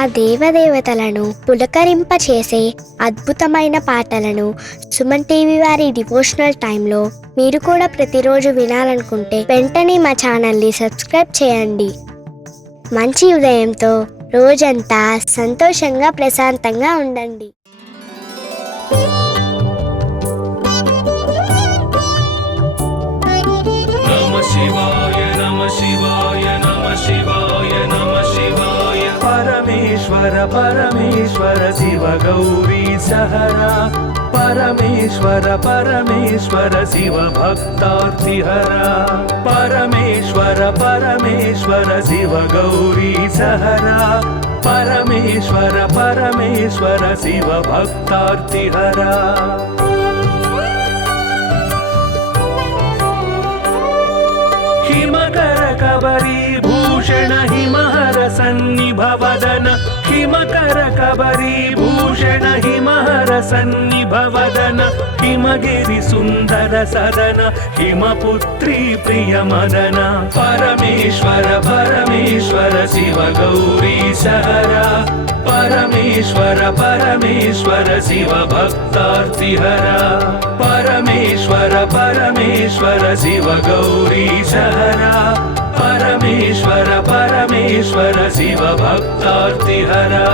ఆ దేవదేవతలను పులకరింపచేసే అద్భుతమైన పాటలను సుమన్ టీవీ వారి డివోషనల్ టైంలో మీరు కూడా ప్రతిరోజు వినాలనుకుంటే వెంటనే మా ఛానల్ని సబ్స్క్రైబ్ చేయండి. మంచి ఉదయంతో రోజంతా సంతోషంగా ప్రశాంతంగా ఉండండి. परमेश्वर परमेश्वर शिव गौरी सहरा परमेश्वर परमेश्वर शिव भक्तार्तिहरा परमेश्वर परमेश्वर शिव गौरी सहरा परमेश्वर परमेश्वर शिव भक्तार्तिहरा हिमकर कबरी भूषण हिमहर सन्निभवदन हिमकर कबरी भूषण हिमहर सन्निभवदन हिमगिरि सुंदर सदन हिमपुत्री प्रिय मदन परमेश्वर परमेश्वर शिव गौरी सहरा परमेश्वर परमेश्वर शिव भक्तार्तिहरा परमेश्वर परमेश्वर शिव गौरी सहरा परमेश्वर परमेश्वर शिव भक्तार्तिहरा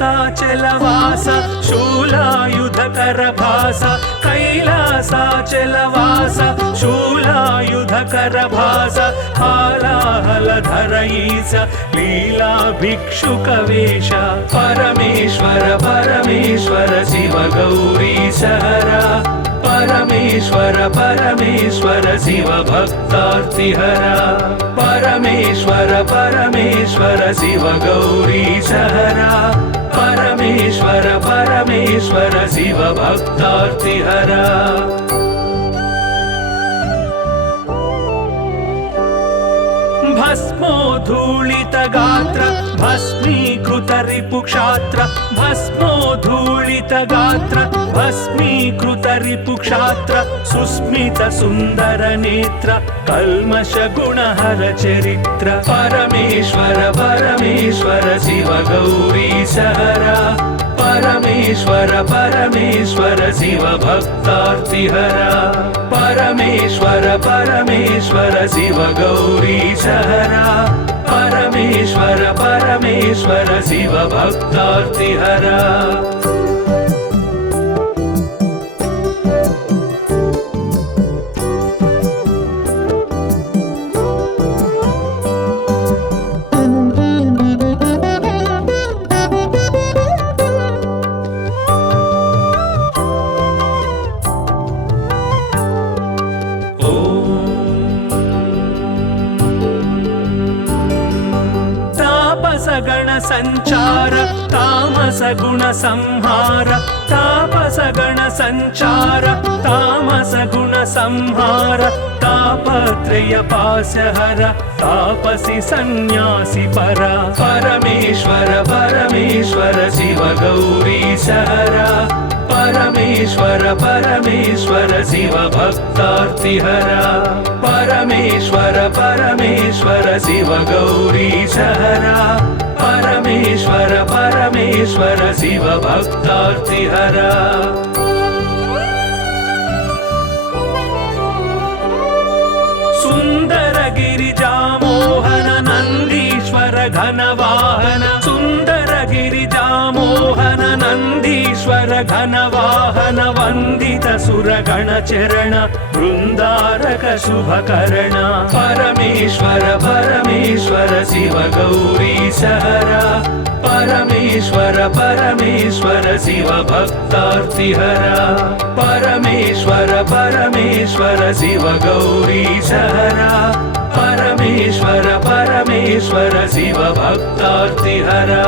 कैलासाचलवास शूलायुधकर भास कैलासाचलवास शूलायुधकर भास हालाहलधर ईश लीला भिक्षुकवेश परमेश्वर परमेश्वर शिव गौरी सहरा परमेश्वर परमेश्वर शिव भक्तार्तिहरा परमेश्वर परमेश्वर शिव गौरी सहरा परमेश्वर परमेश्वर शिव भक्तार्तिहरा भस्मोद्धूलित गात्र भस्मीकृत रिपुक्षात्र भस्मोद्धूलित गात्र भस्मीकृत रिपुक्षात्र सुस्मित सुंदर नेत्र कल्मष गुणहर चरित्र परमेश्वर परमेश्वर शिव गौरी सहरा परमेश्वर परमेश्वर शिव भक्तार्तिहरा परमेश्वर परमेश्वर शिव गौरी सहरा परमेश्वर परमेश्वर शिव भक्तार्तिहरा गण संचार तामस गुण संहार तापस गण संचार तामस गुण संहार तापत्रय पासहर तापसी सन्यासी परा परमेश्वर परमेश्वर शिव गौरी सहरा परमेश्वर परमेश्वर शिव भक्तार्तिहरा परमेश्वर परमेश्वर शिव गौरी सहरा परमेश्वर परमेश्वर शिव भक्तार्तिहरा सुंदर गिरिजा मोहन नंदीश्वर घनवाहन सुंदर गिरिजा मोहन नंदीश्वर घनवाहन वंदित सुरगण चरण वृंदारक शुभकर्ण परमेश्वर परमेश्वर शिव गौरी सहरा परमेश्वर परमेश्वर शिव भक्तार्तिहरा परमेश्वर परमेश्वर शिव गौरी सहरा परमेश्वर परमेश्वर शिव भक्तार्तिहरा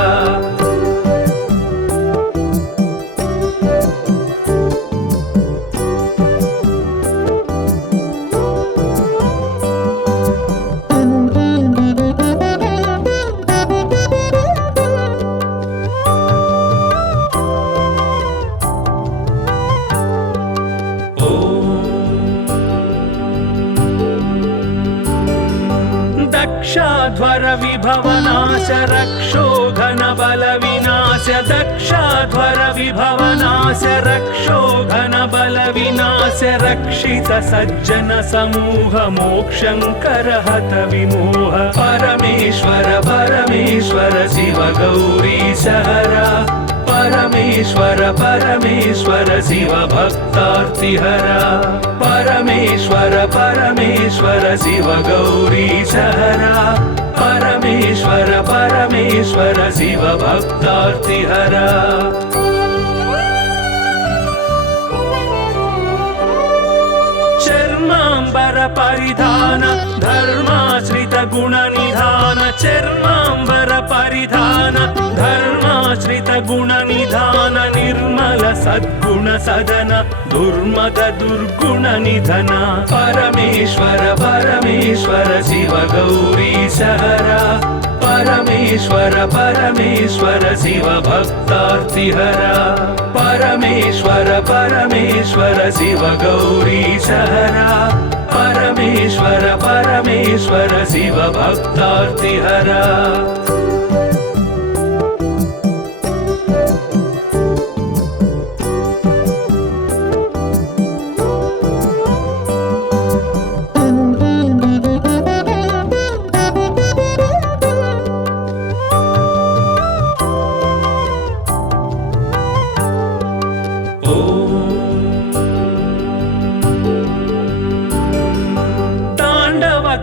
दक्षाध्वर विभवनाश रक्षो घन बल विनाश दक्षाध्वर विभवनाश रक्षो घन बल विनाश रक्षित सज्जन समूह मोक्षंकर हत विमोह परमेश्वर परमेश्वर शिव गौरी सहरा परमेश्वर परमेश्वर शिव भक्तार्तिहरा परमेश्वर परमेश्वर शिव गौरी सहरा परमेश्वर परमेश्वर शिव भक्तार्तिहरा चर्मांबर परिधान धर्माश्रित गुण निधान चर्मांबर परिधान धर्माश्रित गुण निधान निर्मल सद्गुण सदन दुर्मद दुर्गुण निधन परमेश्वर परमेश्वर शिव गौरी सहरा परमेश्वर परमेश्वर शिव भक्तार्तिहरा परमेश्वर परमेश्वर शिव गौरी सहरा परमेश्वर परमेश्वर शिव भक्तार्तिहरा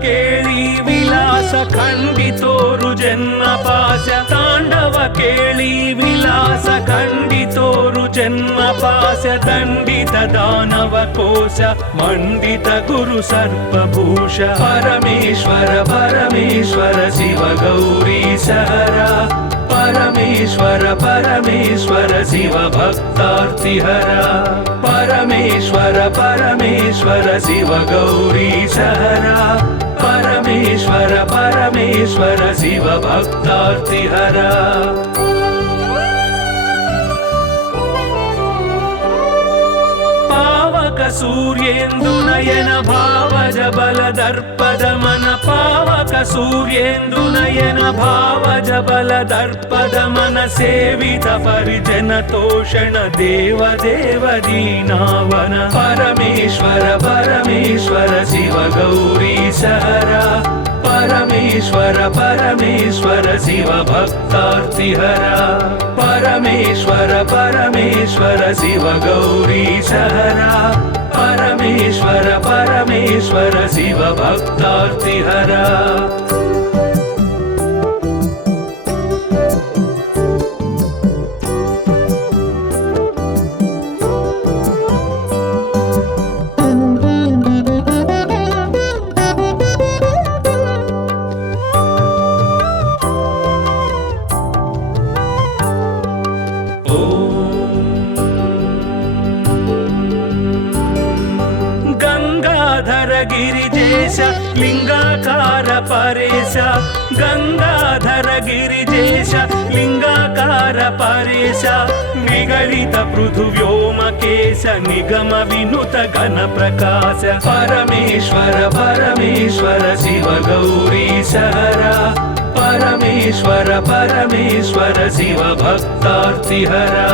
केळी विलास खंडितोरु जन्म पाश तांडव केळी विलास खंडितोरु जन्म पाश दंडित दानव कोश मंडित गुरु सर्पभूष परमेश्वर परमेश्वर शिव गौरी सहरा परमेश्वर परमेश्वर शिव भक्तार्तिहरा परमेश्वर परमेश्वर शिव गौरी सहरा परमेश्वर परमेश्वर शिव भक्तार्तिहरा पावक सूर्येन्दु नयन भावज बल दर्पद मन पावक सूर्येन्दु नयन भावज बल दर्पद मन सेवित परिजन तोषण देव देव दीनावन परमेश्वर परमेश्वर शिव गौरी सहरा परमेश्वर परमेश्वर शिव भक्तार्तिहरा परमेश्वर परमेश्वर शिव गौरी सहरा परमेश्वर परमेश्वर शिव भक्तार्तिहरा गिरिजेश लिंगाकार परेश गंगाधर गिरिजेश लिंगाकार परेश निगलित पृथुव्योमकेश निगम विनुत घन प्रकाश परमेश्वर परमेश्वर शिव गौरी सहरा परमेश्वर परमेश्वर शिव भक्तार्तिहरा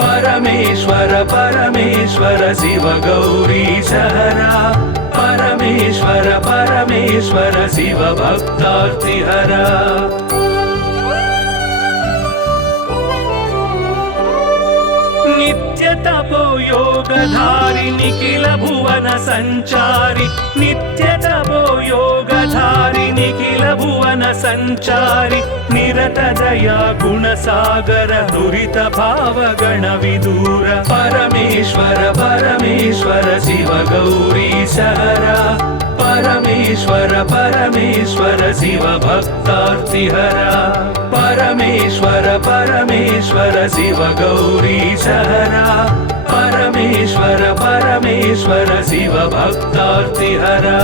परमेश्वर परमेश्वर शिव गौरी सहरा परमेश्वर परमेश्वर शिव भक्तार्तिहरा नित्य तपो योगधारि निखिल भुवन संचारि नित्य तपो योगधारि निखिल भुवन संचारि निरत दया गुण सागर दुरित भाव गण विदूर परमेश्वर परमेश्वर शिव गौरी सहरा परमेश्वर परमेश्वर शिव भक्तार्तिहरा परमेश्वर परमेश्वर शिव गौरी सहरा परमेश्वर परमेश्वर शिव भक्तार्तिहरा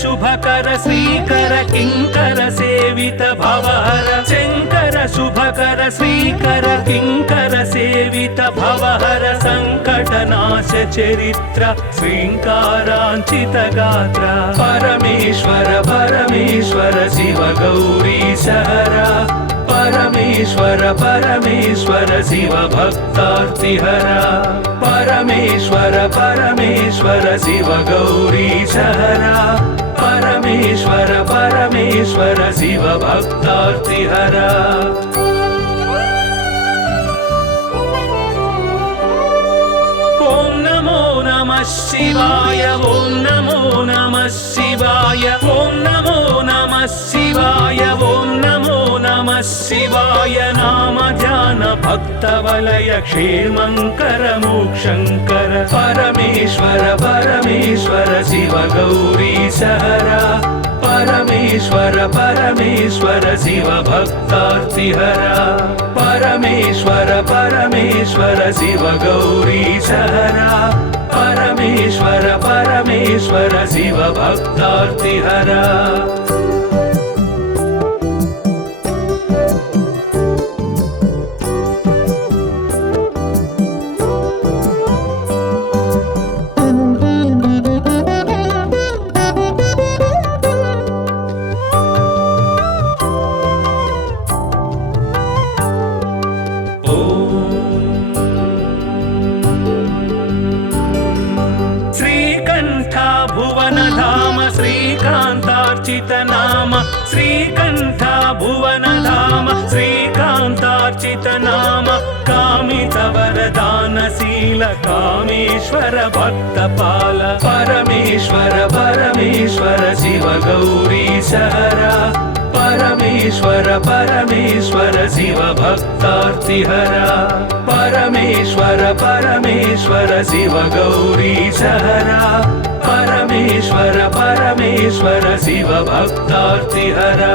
शुभकर श्रीकर किंकर सेवित भवहर शंकर शुभकर श्रीकर किंकर सेवित भवहर संकटनाश चरित्र श्रींकारांचित गात्र परमेश्वर परमेश्वर शिव गौरी सहरा परमेश्वर परमेश्वर शिव भक्तार्तिहरा परमेश्वर परमेश्वर शिव गौरी सहरा परमेश्वर परमेश्वर शिव भक्तार्तिहरा ओम नमो नमः शिवाय ओम नमो नमः शिवाय ओम नमो नमः शिवाय ओम नमो नमः शिवाय नाम ध्यान भक्त वलय क्षेमंकर मोक्षंकर परमेश्वर परमेश्वर शिव गौरी सहरा परमेश्वर परमेश्वर शिव भक्तार्तिहरा परमेश्वर परमेश्वर शिव गौरी सहरा परमेश्वर परमेश्वर शिव भक्तार्तिहरा नाम श्रीकंठ भुवन धाम श्रीकांतार्चित नाम कामित वरदानशील कामेश्वर भक्तपाल परमेश्वर परमेश्वर शिव गौरी सहरा परमेश्वर परमेश्वर शिव भक्तार्तिहरा परमेश्वर परमेश्वर शिव गौरी सहरा परमेश्वर परमेश्वर शिव भक्तार्तिहरा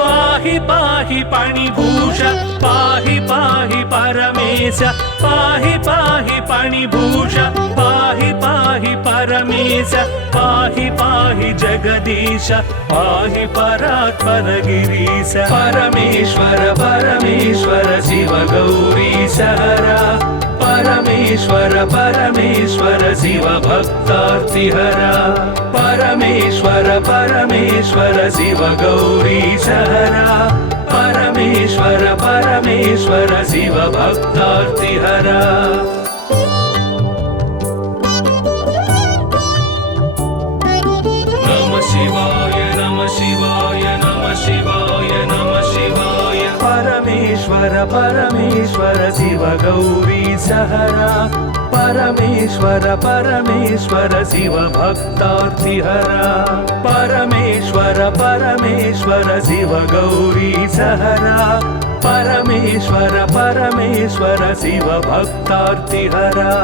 पाहि पाहि पाणिभूष पाहि पाहि परमेश पाहि पाहि पाणिभूष पाहि पाहि परमेश पाहि पाहि जगदीश पाहि परात्पर गिरीश परमेश्वर परमेश्वर शिव गौरी सहरा परमेश्वर परमेश्वर शिव भक्तार्तिहरा परमेश्वर परमेश्वर शिव गौरी सहरा परमेश्वर परमेश्वर शिव भक्तार्तिहरा नमः शिवाय नमः शिवाय नमः शिवाय नमः शिवाय परमेश्वर परमेश्वर शिव गौरी सहरा परमेश्वर परमेश्वर शिव भक्तार्तिहरा परमेश्वर परमेश्वर शिव गौरी सहरा परमेश्वर परमेश्वर शिव भक्तार्तिहरा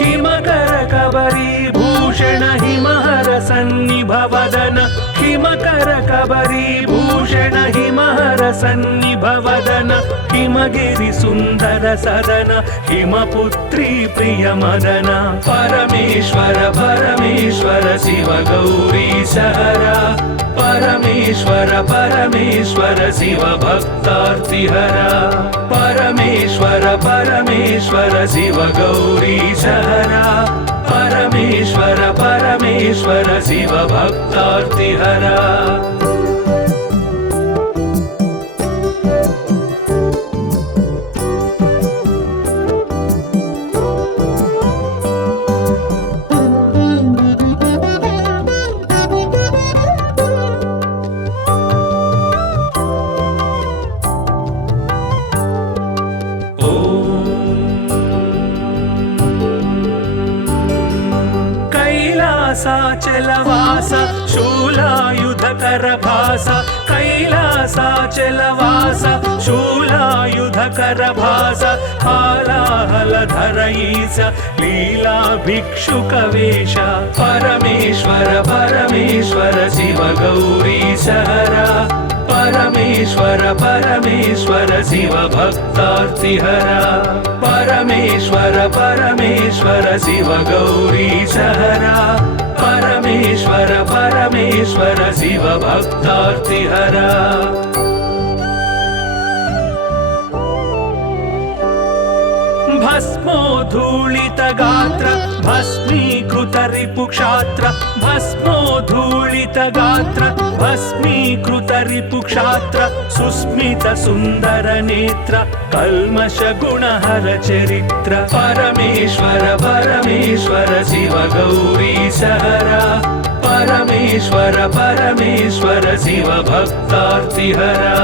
हिमकर कबरी भूषण हिमहर सन्निभवदन हिमकर कबरी भूषण हिमहर सन्निभवदन हिमगिरि सुंदर सदन हिमपुत्री प्रिय मदन परमेश्वर परमेश्वर शिव गौरी सहरा परमेश्वर परमेश्वर शिव भक्तार्तिहरा परमेश्वर परमेश्वर शिव गौरी सहरा परमेश्वर परमेश्वर शिव भक्तार्तिहरा कैलासाचलवास शूलायुधकर भास कैलासाचलवास शूलायुधकर भास हालाहलधर ईश लीला भिक्षुकवेश परमेश्वर परमेश्वर शिव गौरी सहरा परमेश्वर परमेश्वर शिव भक्तार्तिहरा परमेश्वर परमेश्वर शिव गौरीशहरा परमेश्वर परमेश्वर शिव भक्तार्तिहरा भस्मोद्धूलित गात्र भस्मीकृत रिपुक्षात्र भस्मोद्धूलित गात्र भस्मीकृत रिपुक्षात्र सुस्मित सुन्दर नेत्र कल्मष गुणहर चरित्र परमेश्वर परमेश्वर शिव गौरीशहरा परमेश्वर परमेश्वर शिव भक्तार्तिहरा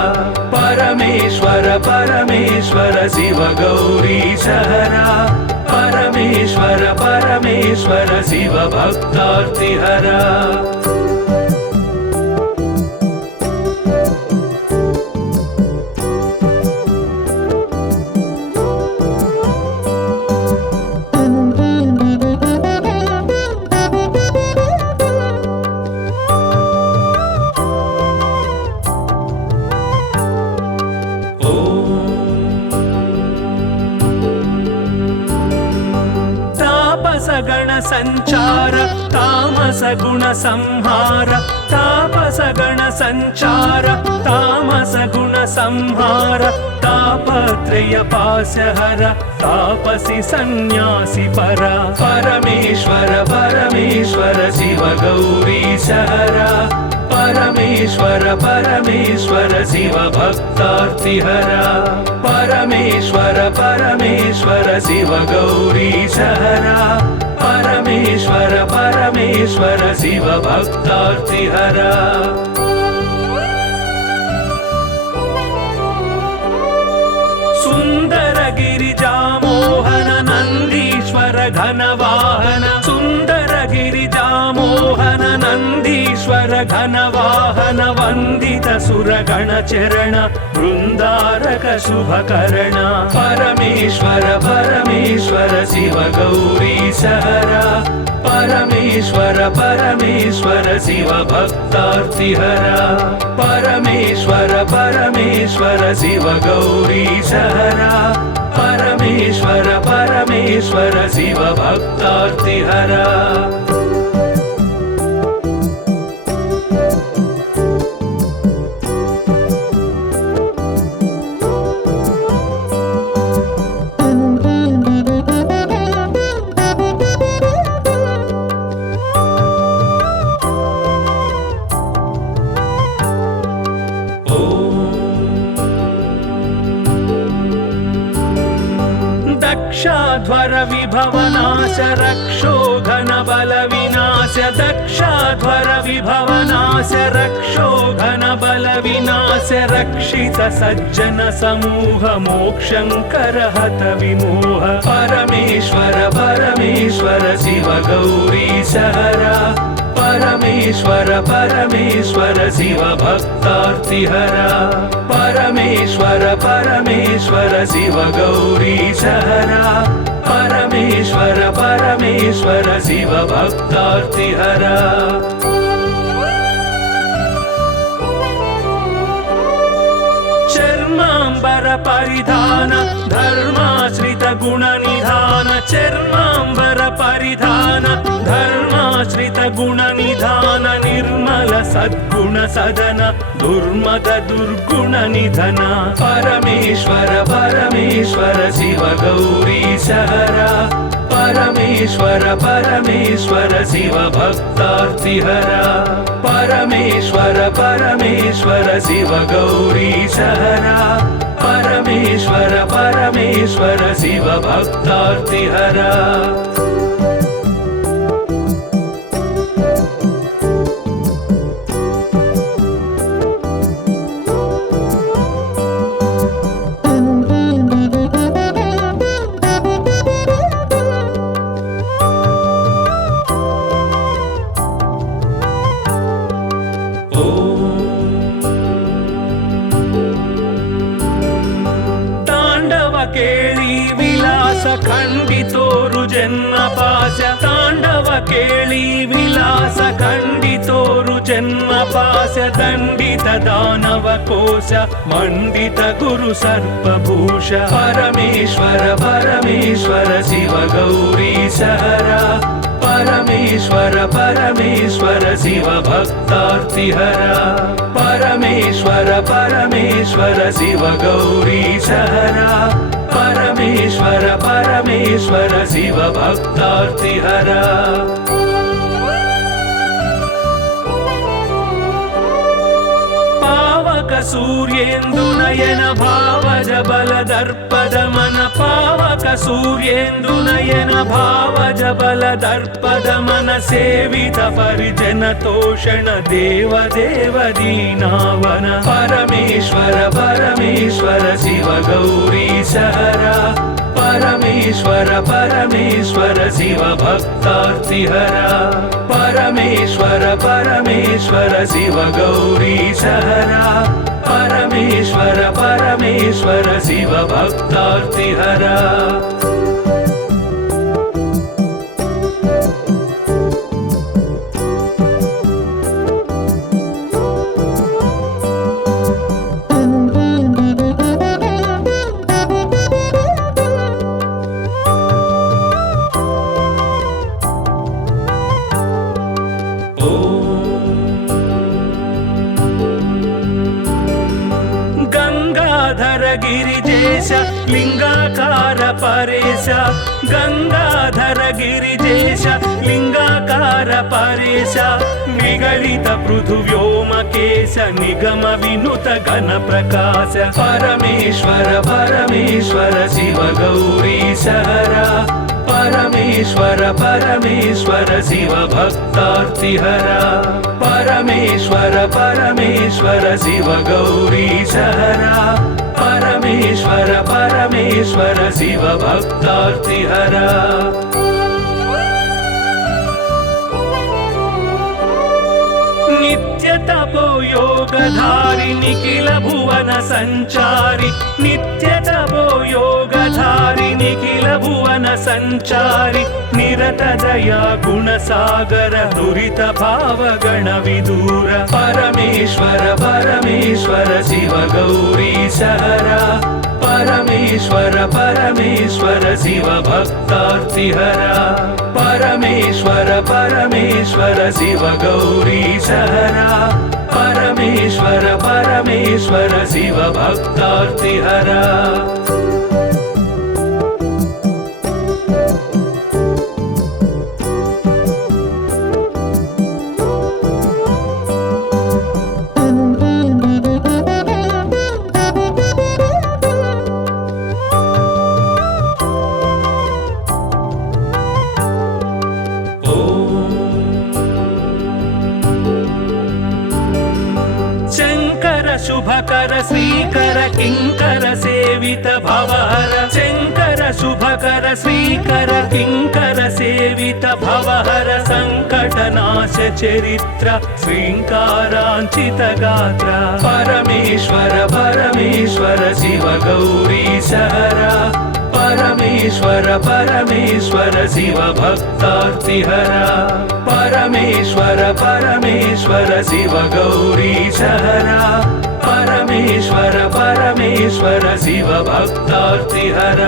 परमेश्वर परमेश्वर शिव गौरीशहरा परमेश्वर परमेश्वर शिव भक्तार्तिहरा गण संचार तामस गुण संहार तापस गण संचार तामस गुण संहार तापत्रय पास्यहर तापसी सन्यासी परा परमेश्वर परमेश्वर शिव गौरीशहरा परमेश्वर परमेश्वर शिव भक्तार्तिहरा परमेश्वर परमेश्वर शिव गौरीशहरा परमेश्वर परमेश्वर शिव भक्तार्तिहरा सुंदर गिरिजामोहन नंदीश्वर घनवाहन सुंदर गिरिजामोहन नंदीश्वर घनवाहन वंदित सुरगण चरण वृंदारक शुभकर्ण परमेश्वर परमेश्वर शिव गौरीशहरा परमेश्वर परमेश्वर शिव भक्तार्तिहरा परमेश्वर परमेश्वर शिव गौरीशहरा परमेश्वर परमेश्वर शिव भक्तार्तिहरा दक्षाध्वर विभवनाश रक्षोघन बल विनाश दक्षाध्वर विभवनाश रक्षोघन बल विनाश रक्षित सज्जन समूह मोक्षंकर हत विमोह परमेश्वर परमेश्वर शिव गौरीशहरा परमेश्वर परमेश्वर शिव भक्तार्तिहरा परमेश्वर परमेश्वर शिव गौरीशहरा परमेश्वर परमेश्वर शिव भक्तार्तिहरा चर्मांबर परिधान धर्माश्रित गुण निधान चर्मांबर परिधान धर्माश्रित गुण निधान निर्मल सद्गुण सदन दुर्मद दुर्गुण निधन परमेश्वर परमेश्वर शिव गौरीशहरा परमेश्वर परमेश्वर शिव भक्तार्तिहरा परमेश्वर परमेश्वर शिव गौरीशहरा परमेश्वर परमेश्वर शिव भक्तार्तिहरा केळी विलास खंडितोरु जन्म पाश तांडव ಕೇಳಿ ವಿಲಾಸ ಖಂಡಿತೋರು ಜನ್ಮ ಪಾಶ ದಂಡಿತ ದಾನವ ಕೋಶ ಮಂಡಿತ ಗುರು ಸರ್ಪಭೂಷ ಪರಮೇಶ್ವರ ಪರಮೇಶ್ವರ ಶಿವ ಗೌರಿ ಸಹರ ಪರಮೇಶ್ವರ ಪರಮೇಶ್ವರ ಶಿವ ಭಕ್ತಾರ್ತಿಹರ ಪರಮೇಶ್ವರ ಪರಮೇಶ್ವರ ಶಿವ ಗೌರಿ ಸಹರ ಪರಮೇಶ್ವರ ಪರಮೇಶ್ವರ ಶಿವ ಭಕ್ತಾರ್ತಿಹರ ಪಾವಕ ಸೂರ್ಯೇಂದು ನಯನ ಭಾವಜ ಬಲ ದರ್ಪದ ಮನ ಪಾವಕ ಸೂರ್ಯೇಂದು ನಯನ ಭಾವಜ ಬಲ ದರ್ಪದ ಮನ ಸೇವಿತ ಪರಿಜನ ತೋಷಣ ದೇವ ದೇವ ದೀನಾವನ ಪರಮೇಶ್ವರ ಪರಮೇಶ್ವರ ಶಿವ ಗೌರಿ ಸಹರ ಪರಮೇಶ್ವರ ಪರಮೇಶ್ವರ ಶಿವ ಭಕ್ತಾರ್ತಿಹರ ಪರಮೇಶ್ವರ ಪರಮೇಶ್ವರ ಶಿವ ಗೌರಿ ಸಹರ ಪರಮೇಶ್ವರ ಪರಮೇಶ್ವರ ಶಿವ ಭಕ್ತಾರ್ತಿಹರ ಗಿರಿಜೇಶ ಲಿಂಗಾಕಾರ ಪರೇಶ ಗಂಗಾಧರ ಗಿರಿಜೇಶ ಲಿಂಗಾಕಾರ ಪರೇಶ ನಿಗಳಿತ ಪೃಥು ವ್ಯೋಮಕೇಶ ನಿಗಮ ವಿನುತ ಘನ ಪ್ರಕಾಶ ಪರಮೇಶ್ವರ ಪರಮೇಶ್ವರ ಶಿವ ಗೌರಿ ಸಹರ ಪರಮೇಶ್ವರ ಪರಮೇಶ್ವರ ಶಿವ ಭಕ್ತಾರ್ತಿಹರ ಪರಮೇಶ್ವರ ಪರಮೇಶ್ವರ ಶಿವ ಗೌರಿ ಸಹರ ಪರಮೇಶ್ವರ ಪರಮೇಶ್ವರ ಶಿವ ಭಕ್ತಾರ್ತಿಹರ ನಿತ್ಯ ತಪೋ ಯೋಗಧಾರಿ ನಿಖಿಲ ಭುವನ ಸಂಚಾರಿ ನಿತ್ಯ ತಪೋ ಯೋಗಧಾರಿ ನಿಖಿಲ ಭುವನ ಸಂಚಾರಿ ನಿರತ ದಯಾ ಗುಣಸಾಗರ ದುರಿತ ಭಾವಗಣ ವಿದೂರ ಪರಮೇಶ್ವರ ಪರಮೇಶ್ವರ ಶಿವ ಗೌರಿ ಸಹರ ಪರಮೇಶ್ವರ ಪರಮೇಶ್ವರ ಶಿವ ಭಕ್ತಾರ್ತಿಹರ ಪರಮೇಶ್ವರ ಪರಮೇಶ್ವರ ಶಿವ ಗೌರಿ ಸಹರ ಪರಮೇಶ್ವರ ಪರಮೇಶ್ವರ ಶಿವ ಭಕ್ತಾರ್ತಿಹರ ಶುಭಕರ ಶ್ರೀಕರ ಕಿಂಕರ ಸೇವಿತ ಭವಹರ ಶಂಕರ ಶುಭಕರ ಶ್ರೀಕರ ಕಿಂಕರ ಸೇವಿತ ಭವಹರ ಸಂಕಟ ನಾಶ ಚರಿತ್ರ ಶ್ರೀಂಕಾರಾಂಚಿತ ಗಾತ್ರ ಪರಮೇಶ್ವರ ಪರಮೇಶ್ವರ ಶಿವ ಗೌರಿ ಸಹರ ಪರಮೇಶ್ವರ ಪರಮೇಶ್ವರ ಶಿವ ಭಕ್ತಾರ್ತಿಹರ ಪರಮೇಶ್ವರ ಪರಮೇಶ್ವರ ಶಿವ ಗೌರಿ ಸಹರ ಪರಮೇಶ್ವರ ಪರಮೇಶ್ವರ ಶಿವ ಭಕ್ತಾರ್ತಿಹರ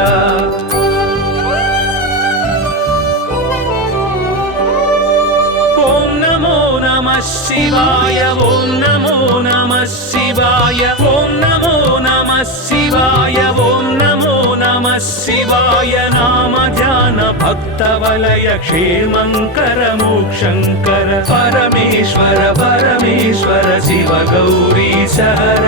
ಓಂ ನಮೋ ನಮಃ ಶಿವಾಯ ಓಂ ನಮೋ ನಮಃ ಶಿವಾಯ ಓಂ ನಮೋ ನಮಃ ಶಿವಾಯ ಓಂ ನಮೋ ನಮಃ ಶಿವಾಯ ನಾಮ ಧ್ಯಾನ ಭಕ್ತ ವಲಯ ಕ್ಷೇಮಂಕರ ಮೋಕ್ಷಂಕರ ಪರಮೇಶ್ವರ ಪರಮೇಶ್ವರ ಶಿವ ಗೌರಿ ಸಹರ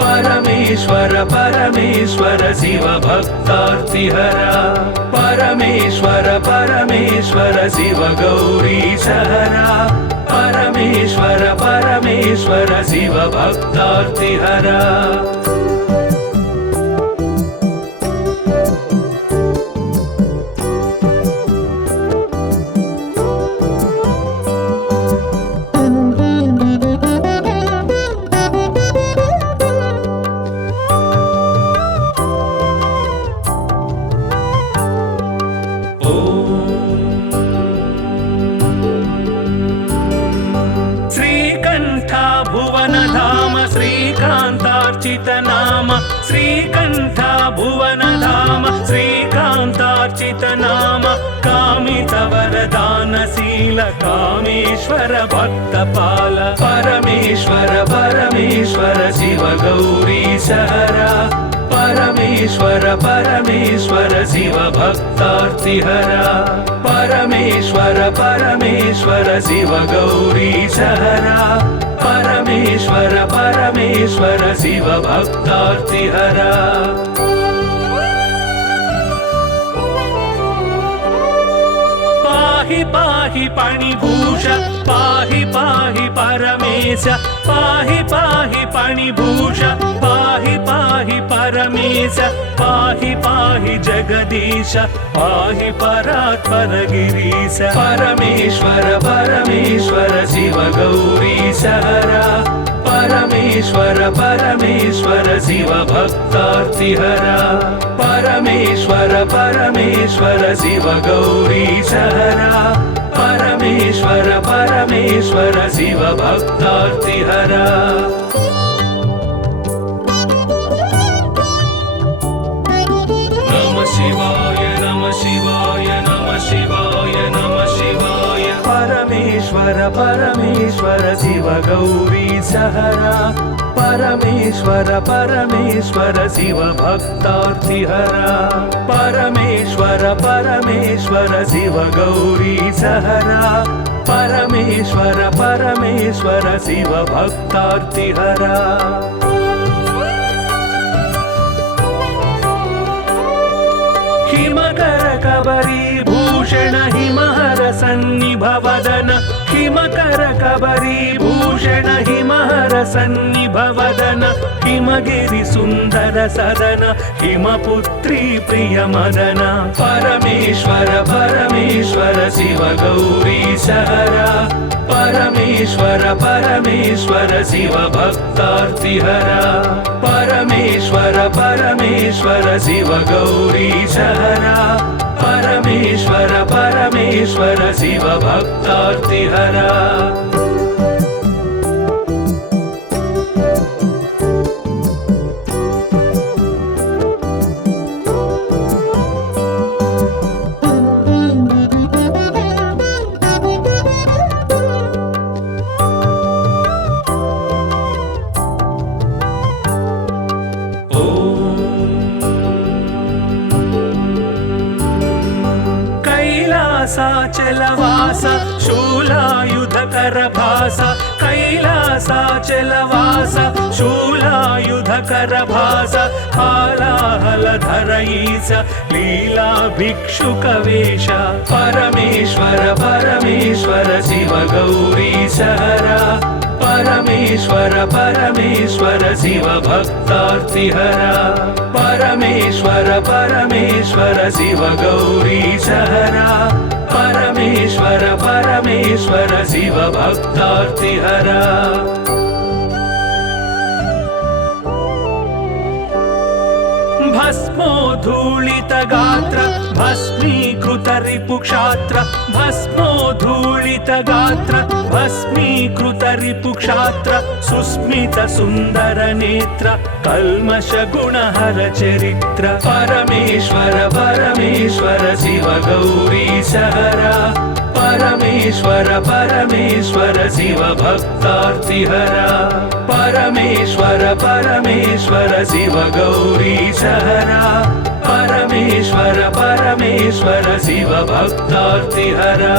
ಪರಮೇಶ್ವರ ಪರಮೇಶ್ವರ ಶಿವ ಭಕ್ತಾರ್ತಿಹರ ಪರಮೇಶ್ವರ ಪರಮೇಶ್ವರ ಶಿವ ಗೌರಿ ಸಹರ ಪರಮೇಶ್ವರ ಪರಮೇಶ್ವರ ಶಿವ ಭಕ್ತಾರ್ತಿಹರ कामेश्वर भक्तपाल परमेश्वर परमेश्वर शिव गौरीश हरा परमेश्वर परमेश्वर शिव भक्तार्तिहरा परमेश्वर परमेश्वर शिव गौरीश हरा परमेश्वर परमेश्वर शिव भक्तार्तिहरा पाहि पाहि पणिभूष पाहि पाहि परमेश पाहि पाहि पणिभूष पाहि पाहि परमेश पाहि पाहि जगदीश पाहि परात्पर गिरीश परमेश्वर परमेश्वर शिव गौरीश हरा परमेश्वर परमेश्वर शिव भक्तार्तिहरा परमेश्वर परमेश्वर शिव गौरीश हरा परमेश्वर परमेश्वर शिव भक्तार्तिहरा नमः शिवाय नमः शिवाय नमः शिवाय नमः शिवाय परमेश्वर परमेश्वर शिव गौरीश हरा परमेश्वर परमेश्वर शिव भक्तार्तिहरा परमेश्वर परमेश्वर शिव गौरीश हरा परमेश्वर परमेश्वर शिव भक्तार्तिहरा हिमकर कबरी भूषण हिमहर सन्निभवदन हिमकर कबरी भूषण हिमहर सन्निभवदन हिमगिरि सुन्दर सदन हिमपुत्री प्रिय मदन परमेश्वर परमेश्वर शिव गौरीश हरा परमेश्वर परमेश्वर शिव भक्तार्तिहरा परमेश्वर परमेश्वर शिव गौरीश हरा परमेश्वर परमेश्वर शिव भक्तार्तिहरा कैलासाचलवास शूलायुधकरभास कैलासाचलवास शूलायुधकरभास हालाहलधर ईश लीला भिक्षुकवेश परमेश्वर परमेश्वर शिव गौरीश हरा परमेश्वर परमेश्वर शिव भक्तार्तिहरा परमेश्वर परमेश्वर शिव गौरीश हरा परमेश्वर परमेश्वर शिव भक्तार्तिहरा भस्मोद्धूलित गात्र भस्मीकृत रिपुक्षात्र भस्मोद्धूलित गात्र भस्मीकृत रिपुक्षात्र सुस्मित सुन्दर नेत्र कल्मष गुणहर चरित्र परमेश्वर परमेश्वर शिव गौरीश हरा परमेश्वर परमेश्वर शिव भक्तार्तिहरा परमेश्वर परमेश्वर शिव गौरीश हरा परमेश्वर परमेश्वर शिव भक्तार्तिहरा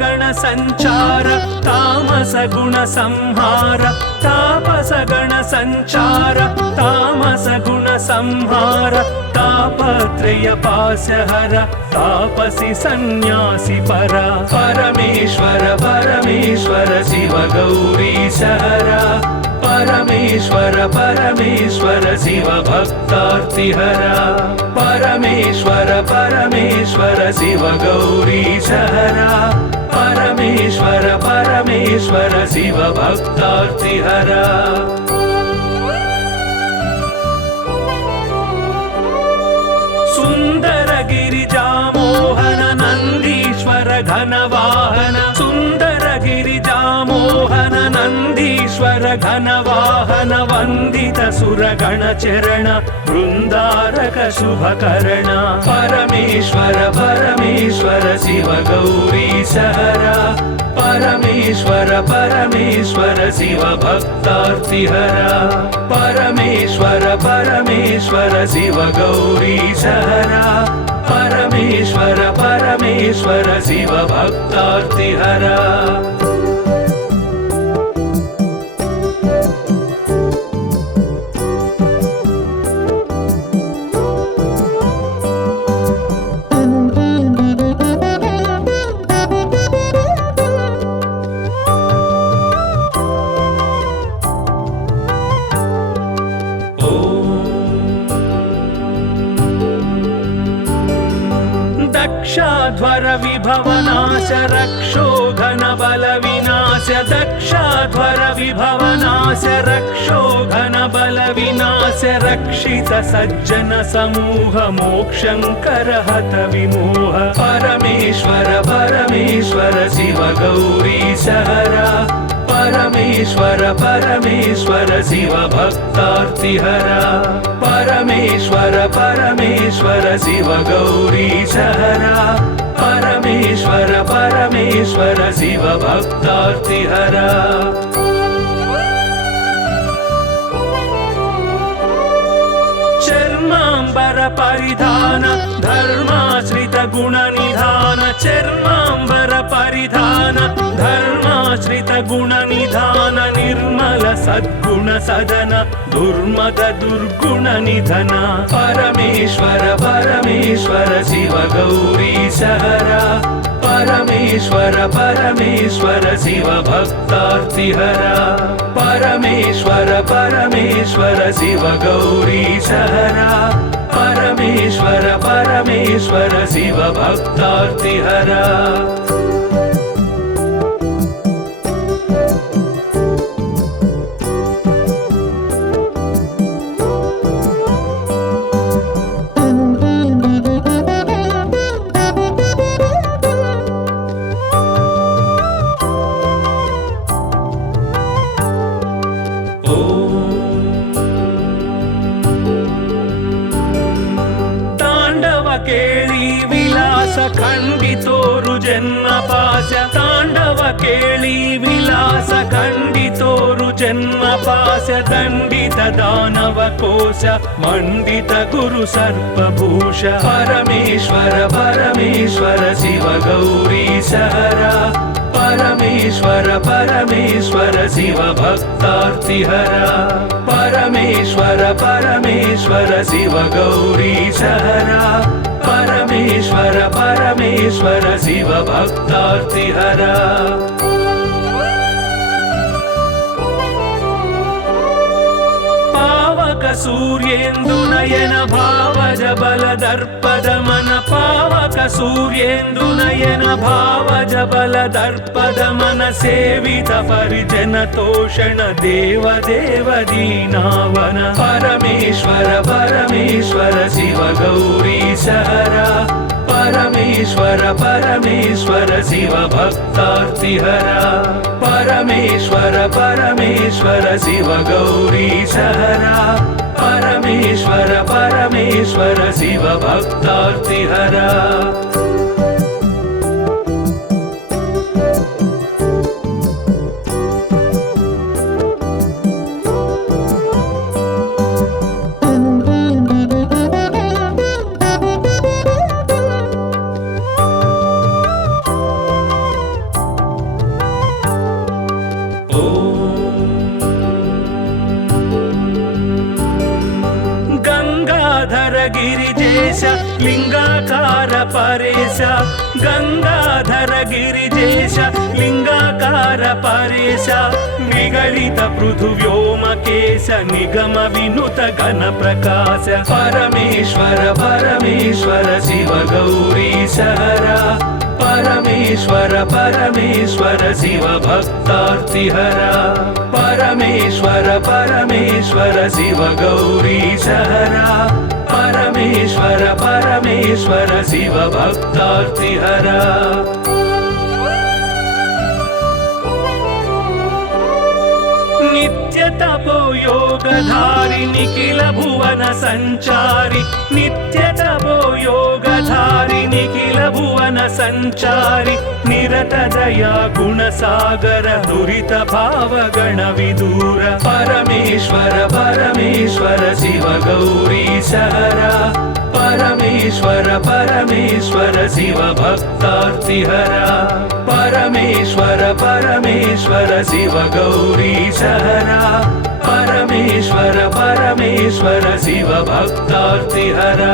गण संचार तामस गुण संहार तापस गण संचार तामस गुण संहार तापत्रय पाशहर तापसी सन्यासी परा परमेश्वर परमेश्वर शिव गौरीश हरा परमेश्वर परमेश्वर शिव भक्तार्तिहरा परमेश्वर परमेश्वर शिव गौरीश हरा परमेश्वर परमेश्वर परमेश्वर शिव भक्तार्तिहरा सुंदर गिरिजामोहन नंदीश्वर घनवाहन सुंदर गिरिजामोहन नंदीश्वर घनवाहन वंदित सुरगण चरण वृंदारक शुभकरण परमेश्वर परमेश्वर शिव गौरी सहरा परमेश्वर परमेश्वर शिव भक्तार्तिहरा परमेश्वर परमेश्वर शिव गौरी सहरा परमेश्वर परमेश्वर शिव भक्तार्तिहरा दक्षाध्वर विभवनाश रक्षो घन बल विनाश दक्षाध्वर विभवनाश रक्षो घन बल विनाश रक्षित सज्जन समूह मोक्षंकर हत विमोह परमेश्वर परमेश्वर शिव गौरी सहरा परमेश्वर परमेश्वर शिव भक्तार्तिहरा परमेश्वर परमेश्वर शिव गौरी सहरा परमेश्वर परमेश्वर शिव भक्तार्तिहरा चर्मांबर परिधान धर्माश्रित गुण निधान चर्मांबर परिधान धर्माश्रित गुण निधान निर्मल सद्गुण सदन दुर्मद दुर्गुण निधन परमेश्वर परमेश्वर शिव गौरी सहरा परमेश्वर परमेश्वर शिव भक्तार्तिहरा परमेश्वर परमेश्वर शिव गौरी सहरा परमेश्वर परमेश्वर शिव भक्तार्तिहरा केळी विलास खंडितोरु जन्म पाश तांडव केळी विलास खंडितोरु जन्म पाश दंडित दानव कोश मंडित गुरु सर्पभूष परमेश्वर परमेश्वर शिव गौरी सहरा परमेश्वर परमेश्वर शिव भक्तार्तिहरा परमेश्वर परमेश्वर शिव गौरी सहरा परमेश्वर परमेश्वर शिव भक्तार्तिहरा पावक सूर्येन्दु नयन भावज बल दर्पद मन पावक सूर्येन्दु नयन भावज बल दर्पद मन सेवित परिजन तोषण देव देव दीनावन परमेश्वर परमेश्वर शिव गौरी सहरा परमेश्वर परमेश्वर शिव भक्तार्तिहरा परमेश्वर परमेश्वर शिव गौरी सहरा परमेश्वर परमेश्वर शिव भक्तार्तिहरा गिरिजेश लिंगाकार परेश गंगाधर गिरिजेश लिंगाकार परेश निगलित पृथुव्योमकेश निगम विनुत घन प्रकाश परमेश्वर परमेश्वर शिव गौरी सहरा परमेश्वर परमेश्वर शिव भक्तार्तिहरा परमेश्वर परमेश्वर शिव गौरीशहरा परमेश्वर परमेश्वर शिव भक्तार्तिहरा नित्य तपो योगधारि निखिल भुवन संचारि नित्य तपो योगधारि निखिल भुवन संचारि निरत दया गुणसागर दुरित भाव गण विदूर परमेश्वर परमेश्वर शिव गौरीशहरा परमेश्वर परमेश्वर शिव भक्तार्तिहरा परमेश्वर परमेश्वर शिव गौरीशहरा परमेश्वर परमेश्वर शिव भक्तार्तिहरा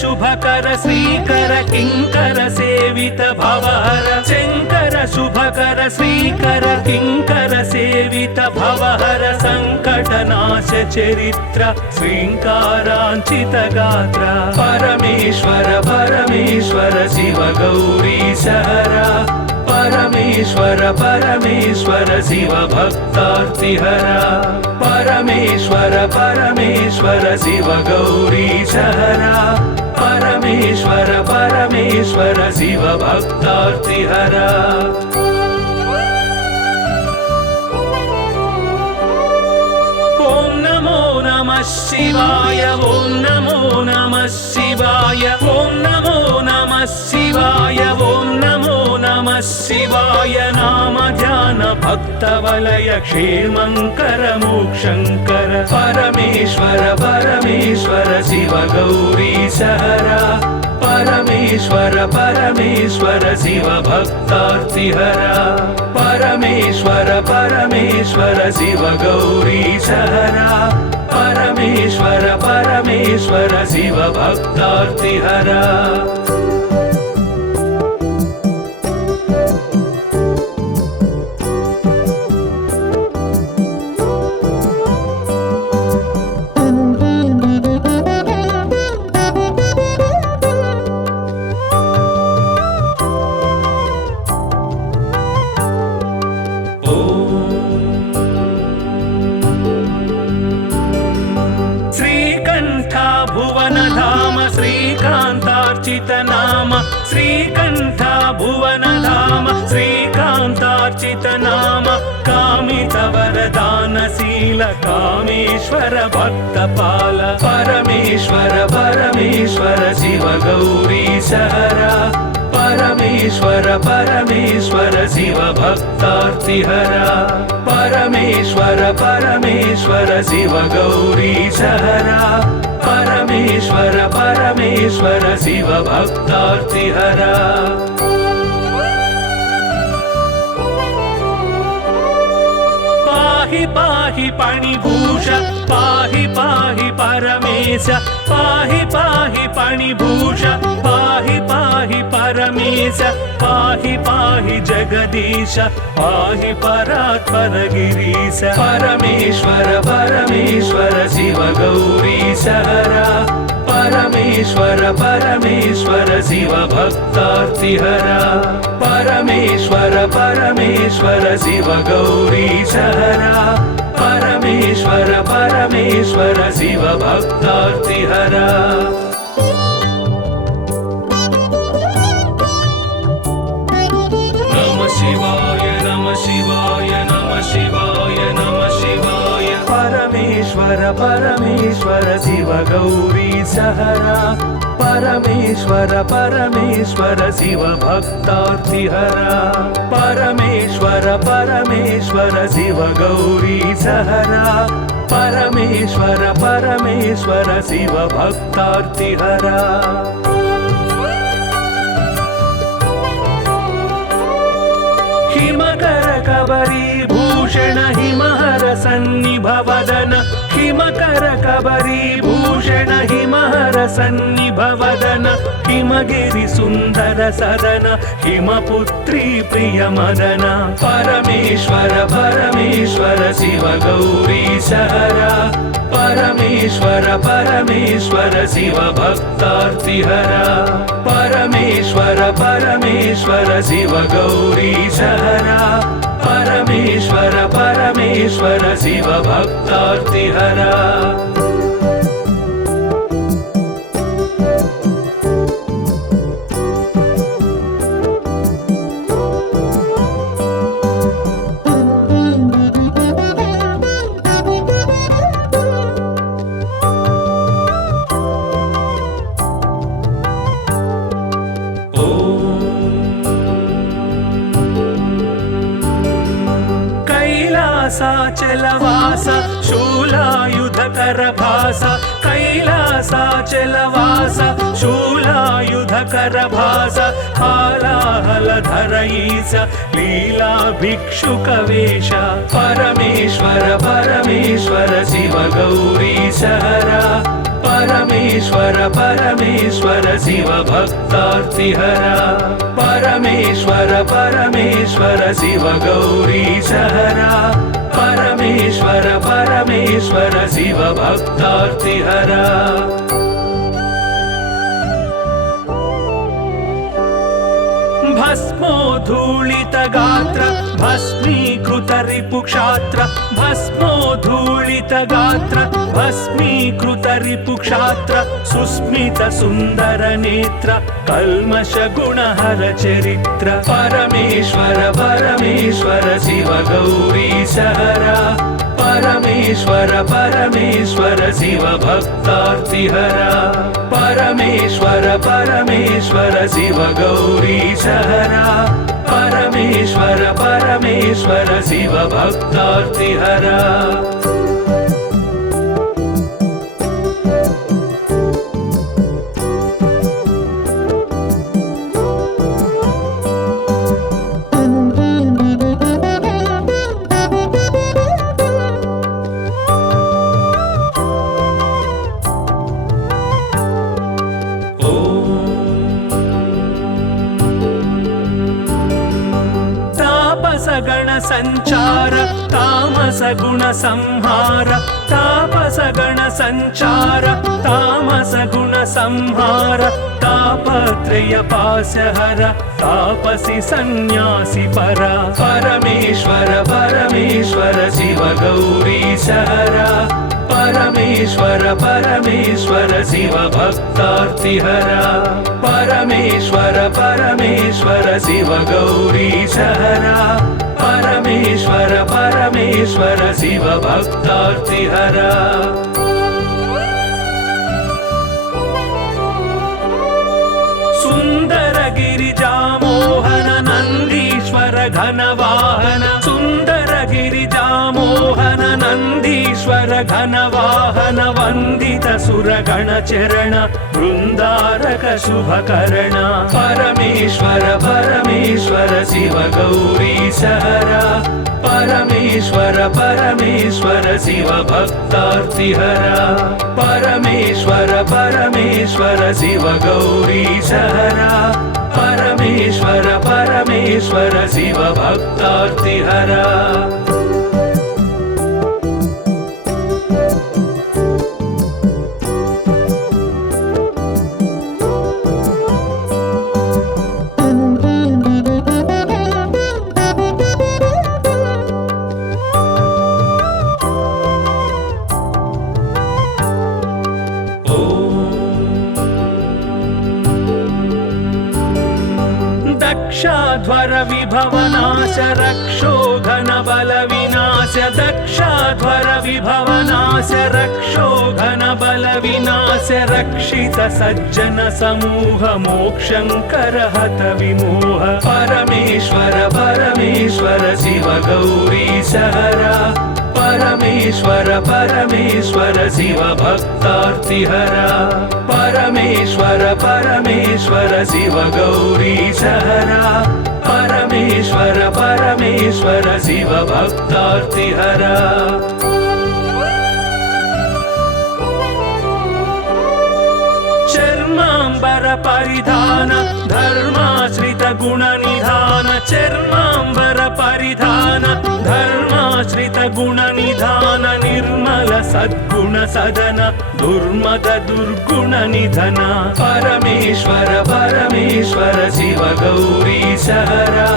शुभकर श्रीकर किंकर सेवित भवहर शंकर शुभकर श्रीकर किंकर सेवित भवहर संकटनाश चरित्र श्रींकारांचित गात्र परमेश्वर परमेश्वर शिव गौरीशहरा परमेश्वर परमेश्वर शिव भक्तार्तिहरा परमेश्वर परमेश्वर शिव गौरीशहरा परमेश्वर परमेश्वर शिव भक्तार्तिहरा ओम नमो नमः शिवाय ओम नमो नमः शिवाय ओम नमो नमः शिवाय ओम नमो नमः शिवाय नाम ध्यान भक्त वलय क्षेमंकर मोक्षंकर परमेश्वर परमेश्वर शिव गौरीशहरा परमेश्वर परमेश्वर शिव भक्तार्तिहरा परमेश्वर परमेश्वर शिव गौरीशहरा परमेश्वर परमेश्वर शिव भक्तार्तिहरा श्रीकांतार्चित नाम श्रीकंठ भुवन धाम श्रीकांतार्चित नाम कामित वरदानशील कामेश्वर भक्तपाल परमेश्वर परमेश्वर शिव गौरीशहरा परमेश्वर परमेश्वर शिव भक्तार्तिहरा परमेश्वर परमेश्वर शिव गौरीशहरा परमेश्वर परमेश्वर शिव भक्तार्तिहरा पाहि पाहि पाणिभूष पाहि पाहि परमेश पाहि पाहि पाणिभूष पाहि पाहि परमेश पाहि पाहि जगदीश पाहि परात्पर गिरीश परमेश्वर परमेश्वर शिव गौरीशहरा परमेश्वर परमेश्वर शिव भक्तार्तिहरा परमेश्वर परमेश्वर शिव गौरीशहरा परमेश्वर परमेश्वर शिव भक्तार्तिहरा नमः शिवाय नमः शिवाय नमः शिवाय नमः शिवाय परमेश्वर परमेश्वर शिव गौरीशहरा परमेश्वर परमेश्वर शिव भक्तार्तिहरा परमेश्वर परमेश्वर शिव गौरीशहरा परमेश्वर परमेश्वर शिव भक्तार्तिहरा हिमकर कबरी सन्निभवदन हिमकर कबरीभूषण हिमहर सन्निभवदन हिमगिरि सुन्दर सदन हिमपुत्री प्रियमदन परमेश्वर परमेश्वर शिव गौरी सहरा परमेश्वर परमेश्वर शिव भक्तार्तिहरा परमेश्वर परमेश्वर शिव गौरी सहरा परमेश्वर परमेश्वर शिव भक्तार्तिहरा कैलासाचलवास शूलायुधकर भास कैलासाचलवास शूलायुधकर भास हालाहलधर ईश लीला भिक्षुकवेश परमेश्वर परमेश्वर शिव गौरी सहरा परमेश्वर परमेश्वर शिव भक्तार्तिहरा परमेश्वर परमेश्वर शिव गौरी सहरा परमेश्वर परमेश्वर शिव भक्तार्तिहरा भस्मोद्धूलित गात्र भस्मीकृत रिपुक्षात्र भस्मोद्धूलित गात्र भस्मीकृत रिपुक्षात्र सुस्मित सुन्दर नेत्र कल्मष गुणहर चरित्र परमेश्वर परमेश्वर शिव गौरी सहरा परमेश्वर परमेश्वर शिव भक्तार्तिहरा परमेश्वर परमेश्वर शिव गौरी सहरा परमेश्वर परमेश्वर शिव भक्तार्तिहरा गण संचार तामस गुण संहार तापस गण संचार तामस गुण संहार तापत्रय पासहर तापसी सन्यासी परा परमेश्वर परमेश्वर शिव गौरी सहरा परमेश्वर परमेश्वर शिव भक्तार्तिहरा परमेश्वर परमेश्वर शिव गौरी सहरा परमेश्वर परमेश्वर शिव भक्तार्तिहरा सुंदर गिरिजा मोहन नंदीश्वर घनवाहन सुंदर गिरिजा मोहन नंदीश्वर घनवाहन वंदित सुरगण चरण वृंदारक शुभकर्ण परमेश्वर परमेश्वर शिव गौरी सहरा परमेश्वर परमेश्वर शिव भक्तार्तिहरा परमेश्वर परमेश्वर शिव गौरी सहरा परमेश्वर परमेश्वर शिव भक्तार्तिहरा दक्षाध्वर विभवनाश रक्षोघन बल विनाश दक्षाध्वर विभवनाश रक्षोघन बल विनाश रक्षित सज्जन समूह मोक्षंकर हत विमोह परमेश्वर परमेश्वर शिव गौरी सहरा परमेश्वर परमेश्वर शिव भक्तार्तिहरा परमेश्वर परमेश्वर शिव गौरी सहरा परमेश्वर परमेश्वर शिव भक्तार्तिहरा परिधान धर्माश्रित गुणनिधान चर्मांबर परिधान धर्माश्रित गुणनिधान निर्मल सद्गुण सदन दुर्मद दुर्गुण निधन परमेश्वर परमेश्वर शिव गौरीश हरा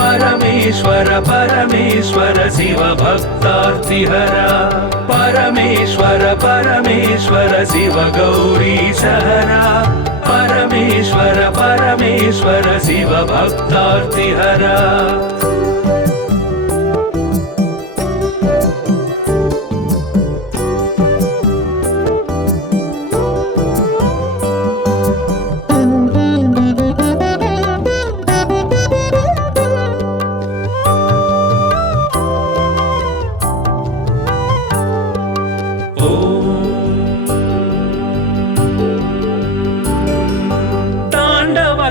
परमेश्वर परमेश्वर शिव भक्तार्तिहरा परमेश्वर परमेश्वर शिव गौरीश हरा परमेश्वर परमेश्वर शिव भक्तार्तिहरा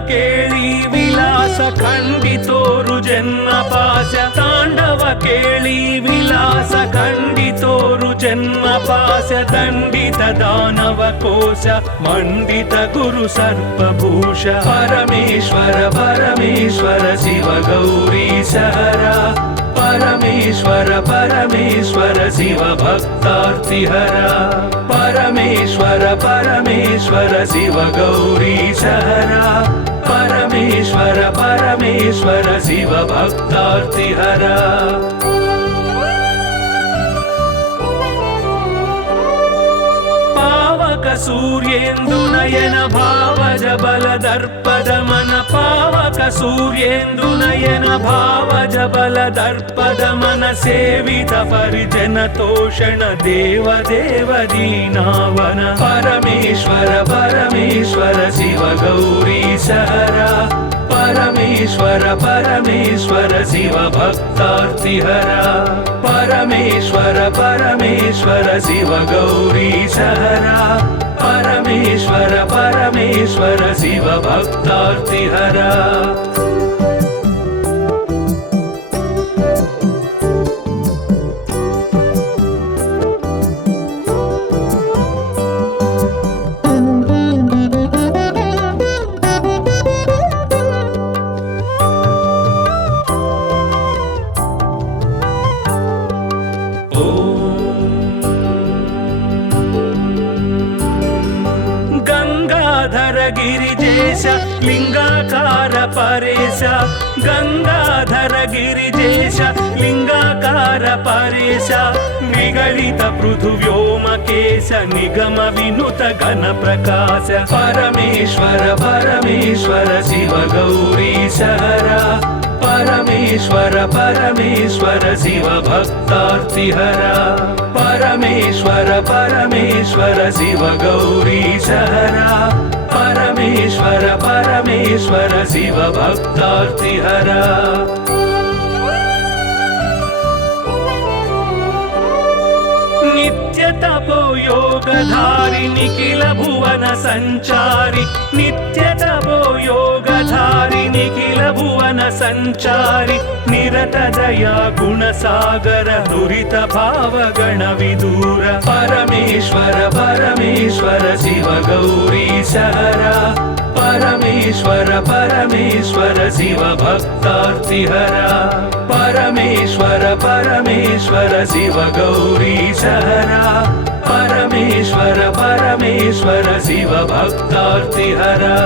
केळी विलास खंडितोरु जन्म पाश तांडव केळी विलास खंडितोरु जन्म पाश दंडित दानव कोश मंडित गुरु सर्पभूष परमेश्वर परमेश्वर शिव गौरीश हरा परमेश्वर परमेश्वर शिव भक्तार्तिहरा परमेश्वर परमेश्वर शिव गौरीश हरा परमेश्वर परमेश्वर शिव भक्तार्तिहरा पावक सूर्येन्दुनयन भावज बल दर्पद मन पावक सूर्येन्दुनयन भावज बल दर्पद मन सेवित परिजन तोषण देव देव दीनावन परमेश्वर परमेश्वर शिव गौरीश हरा परमेश्वर परमेश्वर शिव भक्तार्तिहरा परमेश्वर परमेश्वर शिव गौरीश हरा परमेश्वर परमेश्वर शिव भक्तार्तिहरा गिरिजेश लिंगाकार परेश गंगाधर गिरिजेश लिंगाकार परेश निगलित पृथुव्योमकेश निगम विनुत घन प्रकाश परमेश्वर परमेश्वर शिव गौरीश हरा परमेश्वर परमेश्वर शिव भक्तार्तिहरा परमेश्वर परमेश्वर शिव गौरीश हरा परमेश्वर परमेश्वर शिव भक्तार्तिहरा नित्य तपो योगधारि निखिल भुवन संचारि नित्य तपो योगधारि निखिल भुवन संचारि निरत दया गुण सागर दुरित भाव गण विदूर परमेश्वर परमेश्वर शिव गौरीश हरा परमेश्वर परमेश्वर शिव भक्तार्तिहरा परमेश्वर परमेश्वर शिव गौरीश हरा परमेश्वर परमेश्वर शिव भक्तार्तिहरा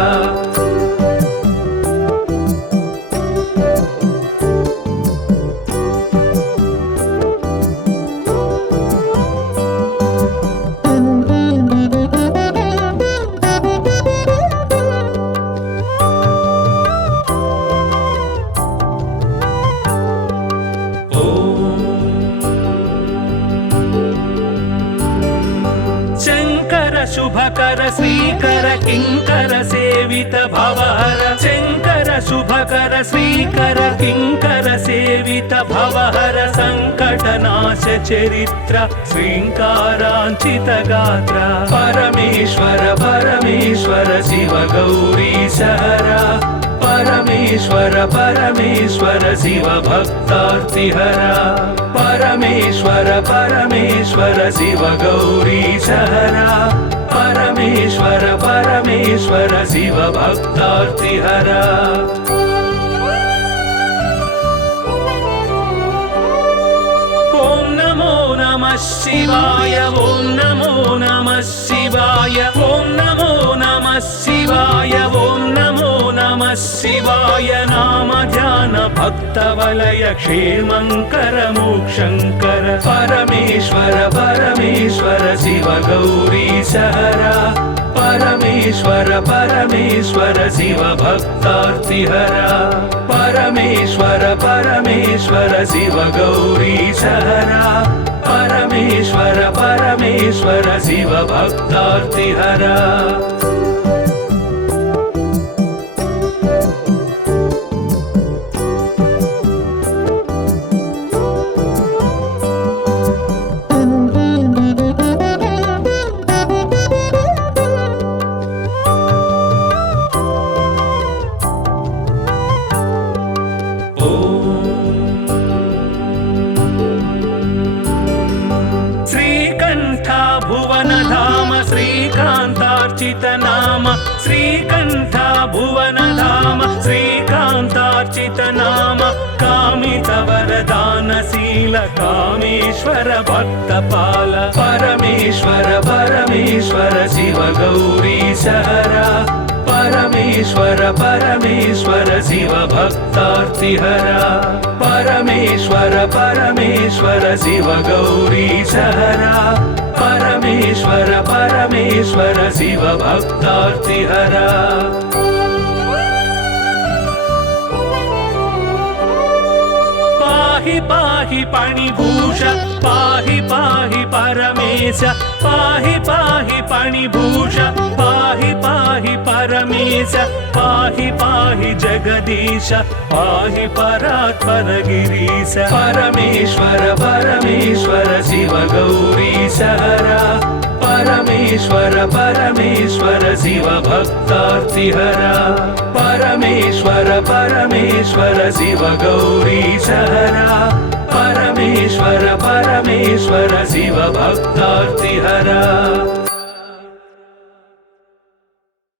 शुभकर श्रीकर किंकर सेवित भवहर शंकर शुभकर श्रीकर किंकर सेवित भवहर संकटनाश चरित्र श्रींकारांचित गात्र परमेश्वर परमेश्वर शिव गौरीश हरा परमेश्वर परमेश्वर शिव भक्तार्तिहरा परमेश्वर परमेश्वर शिव गौरीश हरा परमेश्वर परमेश्वर शिव भक्तार्तिहरा। ॐ नमो नमः शिवाय, ॐ नमो नमः शिवाय, ॐ नमो नमः शिवाय, ॐ नमो नमः शिवाय। नाम ध्यान भक्तवलय क्षेमङ्कर मोक्षङ्कर परमेश्वर परमेश्वर शिव गौरीशहरा। परमेश्वर परमेश्वर शिव भक्तार्तिहरा। परमेश्वर परमेश्वर शिव गौरीशहरा। परमेश्वर परमेश्वर शिव भक्तार्तिहरा। श्रीकान्तार्चित नाम श्रीकण्ठ भुवन धाम श्रीकान्तार्चित नाम कामित वरदानशील कामेश्वर भक्तपाल परमेश्वर परमेश्वर शिव गौरीशहरा। परमेश्वर परमेश्वर शिव भक्तार्तिहरा। परमेश्वर परमेश्वर शिव गौरीशहरा। परमेश्वर परमेश्वर शिव भक्तार्तिहरा। पाहि पाहि पाणिभूष पाहि पाहि परमेश पाहि पाहि पाणिभूष पाहि पाहि परमेश पाहि पाहि जगदीश पाहि परात्पर गिरीश। परमेश्वर परमेश्वर शिव गौरीशहरा। परमेश्वर परमेश्वर शिव भक्तार्तिहरा। परमेश्वर परमेश्वर शिव गौरीशहरा। परमेश्वर परमेश्वर शिव भक्तार्तिहरा।